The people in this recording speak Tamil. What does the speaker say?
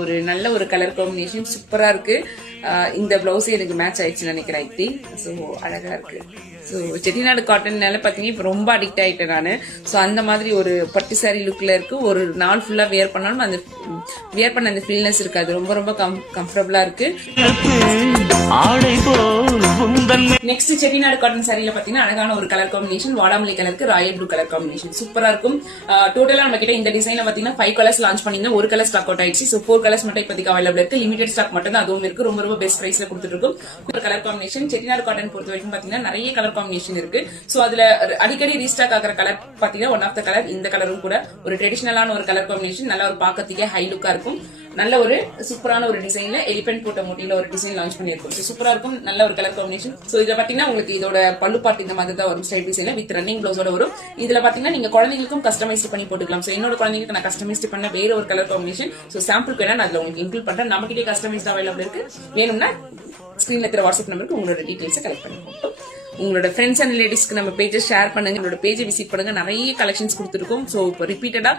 ஒரு நல்ல ஒரு கலர் காம்பினேஷன் சூப்பரா இருக்கு. இந்த பிளவுஸ் எனக்கு மேட்ச் ஆயிடுச்சுன்னு நினைக்கிறேன். ஐ திங்க் ஸோ அழகா இருக்கு. ஸோ செட்டிநாடு காட்டன்னால பாத்தீங்கன்னா இப்ப ரொம்ப அடிக்ட் ஆயிட்டேன் நானு. ஸோ அந்த மாதிரி ஒரு பட்டு சாரி லுக்ல இருக்கு. ஒரு நாள் ஃபுல்லா வியர் பண்ணாலும் அந்த வியர் பண்ண அந்த ஃபீல்னஸ் இருக்காது. ரொம்ப ரொம்ப கம்ஃபர்டபுளா இருக்கு. நெக்ஸ்ட் செட்டிநாடு காட்டன் சாரியில பாத்தீங்கன்னா அழகான ஒரு கலர் காம்பினேஷன், வாடாமல்லி கலருக்கு ராயல் ப்ளூ கலர் காம்பினேஷன் சூப்பரா இருக்கும். டோட்டலா நம்ம கிட்ட இந்த டிசைன்ல பாத்தீங்கன்னா 5 கலர்ஸ் லான்ச் பண்ணிருந்தோம். ஒரு கலர் ஸ்டாக் அவுட் ஆயிடுச்சு. ஸோ 4 கலர்ஸ் மட்டும் இப்போதைக்கு அவைலபிள் இருக்கு. லிமிடெட் ஸ்டாக் மட்டும் தான் அதுவும் இருக்கு. ரொம்ப ரொம்ப பெஸ்ட் பிரைஸ்ல கொடுத்துட்டு இருக்கும். ஒரு கலர் காம்பினேஷன் செட்டிநாடு காட்டன் பொறுத்த வரைக்கும் பாத்தீங்கன்னா நிறைய கலர் காம்பினேஷன் இருக்கு. சோ அதுல அடிக்கடி ரீஸ்டாக் ஆகிற கலர் பாத்தீங்கன்னா ஒன் ஆஃப் த கலர் இந்த கலரும் கூட ஒரு ட்ரெடிஷனலான ஒரு கலர் காம்பினேஷன். நல்ல ஒரு பாக்கத்துக்கே ஹை லுக்கா இருக்கும். நல்ல ஒரு சூப்பரான ஒரு டிசைன்ல எலிபென்ட் போட்ட மோட்டில ஒரு டிசைன் லான்ச் பண்ணிருக்கோம். சூப்பரா இருக்கும். நல்ல ஒரு கலர் காம்பினேஷன். சோ இதுல பாத்தீங்கன்னா உங்களுக்கு இதோட பல்லு பாட்டு இந்த மாதிரி தான் வரும். ஸ்டைல் டிசைன்ல வித் ரன்னிங் பிளவுஸோட வரும். இதுல பாத்தீங்கன்னா நீங்க குழந்தைங்களுக்கும் கஸ்டமைஸ் பண்ணி போட்டுக்கலாம். சோ என்னோட குழந்தைங்களுக்கு நான் கஸ்டமைஸ் பண்ண வேற ஒரு கலர் காம்பினேஷன். சோ சாம்பிள் வேணா நான் அதுல உங்களுக்கு இன்க்ளூட் பண்றேன். நம்மகிட்டே கஸ்டமைஸ் அவைலபிள் இருக்கு. வேணும்னா ஸ்கிரீன்ல இருக்கிற வாட்ஸ்அப் நம்பருக்கு உங்களோட டீடைல்ஸ் கலெக்ட் பண்ணிக்கோங்க. உங்களோட ஃப்ரெண்ட்ஸ் அண்ட் ரிலேட்டிவ்ஸ்க்கு நம்ம பேஜை ஷேர் பண்ணுங்க. உங்களோட பேஜை விசிட் பண்ணுங்க. நிறைய கலெக்ஷன்ஸ் கொடுத்துருக்கோம். ஸோ இப்போ ரிப்பீட்டடா